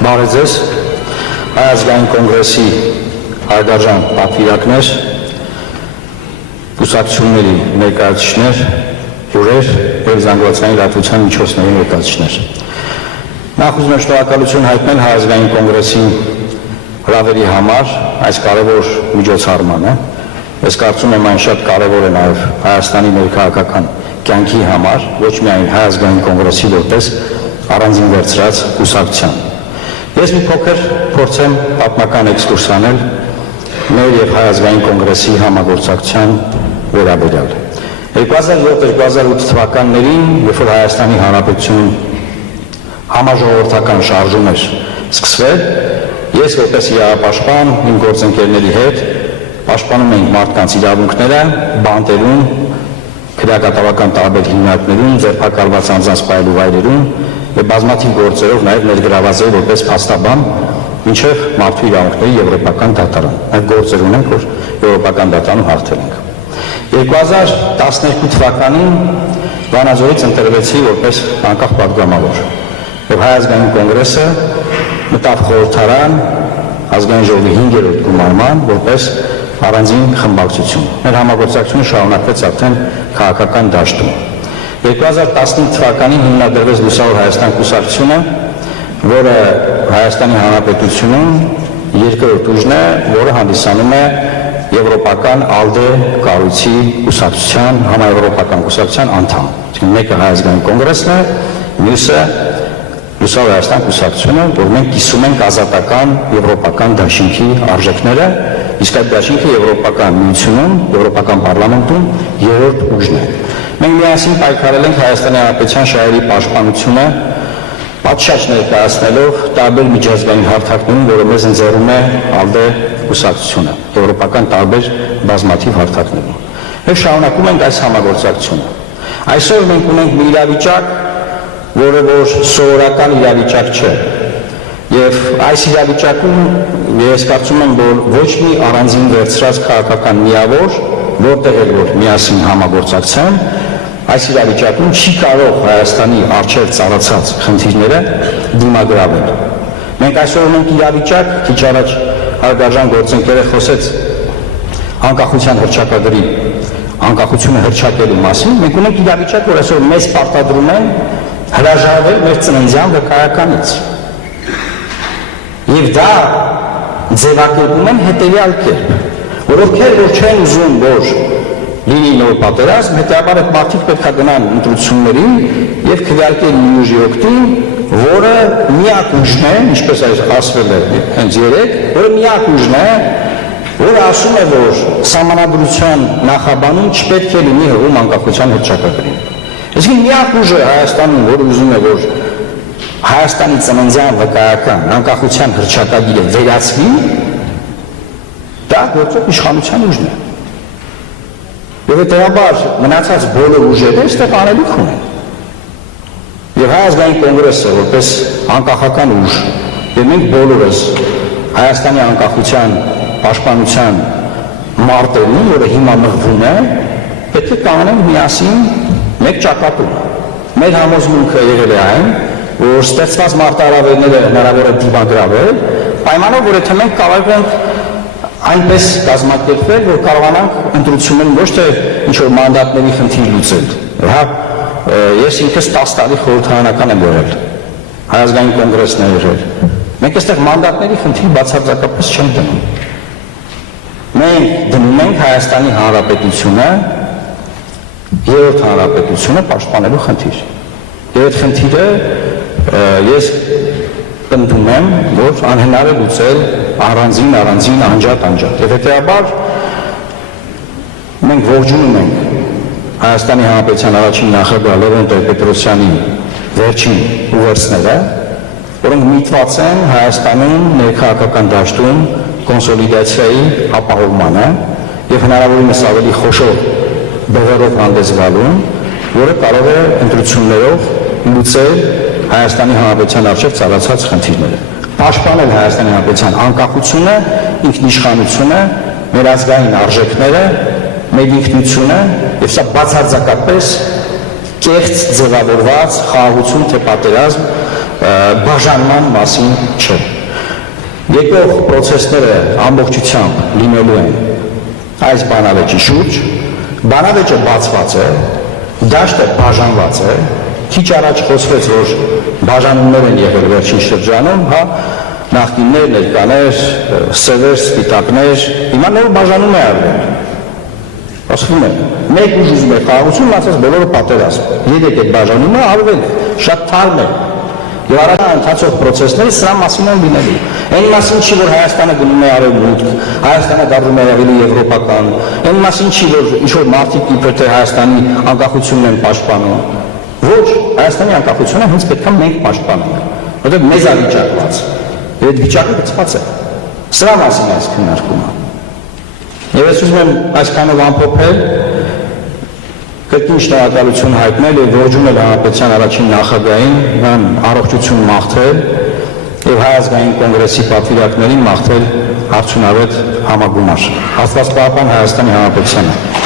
Բարև ձեզ, Հայ ազգային կոնգրեսի հարգարժան պատվիրակներ, կուսակցությունների ներկայացուցիչներ, հյուրեր և զանգվածային լրատվության միջոցների ներկայացուցիչներ։ Նախ ուզում եմ շնորհակալություն հայտնել Հայ ազգային կոնգրեսի հրավերի համար այս կարևոր միջոցառմանը։ Ես կարծում եմ այն շատ կարևոր է նաև Հայաստանի ներքաղաքական կյանքի համար, ոչ միայն Հայ ազգային կոնգրեսի որպես առանձին վերցրած կուսակցության։ Ես մի փոքր փորձեմ պատմական էքսկուրս անել մեր և Հայ ազգային կոնգրեսի համագործակցության վերաբերյալ։ 2007-2008 թվականներին, երբ որ Հայաստանի Հանրապետությունում համաժողովրդական շարժում էր սկսվել, ես որպես իրավապաշտպան իմ գործընկերների հետ պաշտպանում էինք մարդկանց իրավունքները, բանտերում, քրեակատարական տարբեր հիմնարկներում, ձերբակալված անձանց պահելու վայրերում և բազմաթիվ գործերով նաև ներգրաված էի որպես փաստաբան մինչև մարդու իրավունքների եվրոպական դատարան։ Այդ գործեր ունենք, որ եվրոպական դատարանում հաղթել ենք։ 2012 թվականին Վանաձորից ընտրվեցի որպես անկախ պատգամավոր և Հայ ազգային կոնգրեսը մտավ խորհրդարան ազգային ժողովի 5-րդ գումարման որպես առանձին խմբակցություն։ Մեր համագործակցությունը շարունակվեց արդեն քաղաքական դաշտում։ 2015 թվականին հիմնադրվեց Լուսավոր Հայաստան կուսակցությունը, որը Հայաստանի Հանրապետությունում երկրորդ ուժն է, որը հանդիսանում է եվրոպական ALDE կառույցի կուսակցության, համաեվրոպական կուսակցության անդամ։ Մեկը Հայ ազգային կոնգրեսն է, մյուսը Լուսավոր Հայաստան կուսակցությունը, որ մենք կիսում ենք ազատական եվրոպական դաշինքի արժեքները, իսկ այդ դաշինքը Եվրոպական միությունում, Եվրոպական պարլամենտում երրորդ ուժն է։ Մենք միասին պայքարել ենք Հայաստանի Հանրապետության շահերի պաշտպանությունը, պատշաճ ներկայացնելով տարբեր միջազգային հարթակներում, որը մեզ ընձեռում է ALDE կուսակցությունը, եվրոպական տարբեր բազմաթիվ հարթակներում։ Մենք շարունակում ենք այս համագործակցությունը։ Այսօր մենք ունենք մի իրավիճակ, որը որ սովորական իրավիճակ չէ։ Եվ այս իրավիճակում ես կարծում եմ, որ ոչ մի առանձին վերցրած քաղաքական միավոր, որտեղ էլ որ միասին համագործակցեն, այս իրավիճակում չի կարող Հայաստանի առջև ծառացած խնդիրները դիմագրավել։ Մենք այսօր ունենք իրավիճակ, քիչ առաջ հարգարժան գործընկերը խոսեց անկախության հռչակագրի անկախությունը հռչակելու մասին, մենք ունենք իրավիճակ, որ այսօր մեզ պարտադրում են հրաժարվել մեր ծննդյան վկայականից։ Եվ դա ձևակերպում են հետևյալ կերպ, որ ովքեր որ չեն ուզում, որ լինի նոր պատերազմ, հետևաբար այդ մարդիկ պետք է գնան ընտրություններին և քվեարկեն մի ուժի օգտին, որը միակ ուժն է, ինչպես ասվել է հենց երեկ, որը միակ ուժն է, որը ասում է, որ սահմանադրության նախաբանում չպետք է լինի հղում անկախության հռչակագրին։ Այսինքն միակ ուժը Հայաստանում, որը ուզում է, որ Հայաստանի ծննդյան վկայական անկախության հռչակագիրը վերացվի, դա գործող իշխանության ուժն է։ Եվ հետևաբար մնացած բոլոր ուժերը այստեղ անելիք ունեն։ Եվ Հայ ազգային կոնգրեսը որպես անկախական ուժ, եւ մենք բոլորս Հայաստանի անկախության պաշտպանության մարտերին, որը հիմա մղվում է, պետք է կանենք միասին մեկ ճակատում։ Մեր համոզմունքը եղել է այն, որ ստեղծված մարտահրավերները հնարավոր է դիմագրավել, պայմանով, որ եթե մենք կարող ենք այնպես կազմակերպվել, որ կարողանանք ընտրություններին ոչ թե ինչ-որ մանդատների խնդիր լուծել։ Ես ինքս 10 տարի խորհրդարանական եմ եղել, Հայ ազգային կոնգրեսն է եղել։ Մենք այստեղ մանդատների խնդիր բացարձակապես չենք դնում։ Մենք դնում ենք Հայաստանի Հանրապետությունը, երրորդ հանրապետությունը պաշտպանելու խնդիր։ Եվ այդ խնդիրը ես պնդում եմ, որ անհնար է լուծել առանձին, անջատ։ Եվ հետևաբար մենք ողջունում ենք Հայաստանի Հանրապետության առաջին նախագահ Լևոն Տեր-Պետրոսյանի վերջին ուղերձները, որոնք միտված են Հայաստանում ներքաղաքական դաշտում կոնսոլիդացիայի ապահովմանը և հնարավորինս ավելի խոշոր բևեռով հանդես գալուն, որը կարող է ընտրություններով լուծել Հայաստանի Հանրապետության առջև ծառացած խնդիրները, պաշտպանել Հայաստանի Հանրապետության անկախությունը, ինքնիշխանությունը, մեր ազգային արժեքները, մեր ինքնությունը, եւ սա բացարձակապես կեղծ ձևավորված խաղաղություն թե պատերազմ բաժանման մասին չէ։ Եկող պրոցեսները ամբողջությամբ լինելու են այս բանավեճի շուրջ, բանավեճը բացված է, դաշտը բաժանված է, քիչ առաջ խոսվեց, որ բաժանումներ են եղել վերջին շրջանում, հա, նախկիններ, ներկաներ, սևեր, սպիտակներ, հիմա նոր բաժանում է արվել։ Ասվում է, մեկ ուժ ուզում է խաղաղություն, ասես բոլորը պատերազմ։ Երեք այդ բաժանումը արվել, շատ թարմ է։ Եվ առաջ ընթացող պրոցեսները սրա մասին են լինելու։ Այն մասին չի, որ Հայաստանը գնում է արևմուտք, Հայաստանը դառնում է ավելի եվրոպական, այն մասին չի, որ ինչ-որ մարդիկ իբր թե Հայաստանի անկախությունն են պաշտպանում։ Ոչ, Հայաստանի անկախությունը հենց պետք է մենք պաշտպանենք, որտեղ մեզ է վիճակված։ Եվ այդ վիճակը գծված է։ Սրա մասին այս քննարկումը։ Եվ ես ուզում եմ այսքանով ամփոփել, կրկին շնորհակալություն հայտնել եւ ողջունել հանրապետության առաջին նախագահին, նրան առողջություն մաղթել եւ Հայ ազգային կոնգրեսի պատվիրակներին մաղթել արդյունավետ համագումար։ Աստված պահապան Հայաստանի Հանրապետությանը։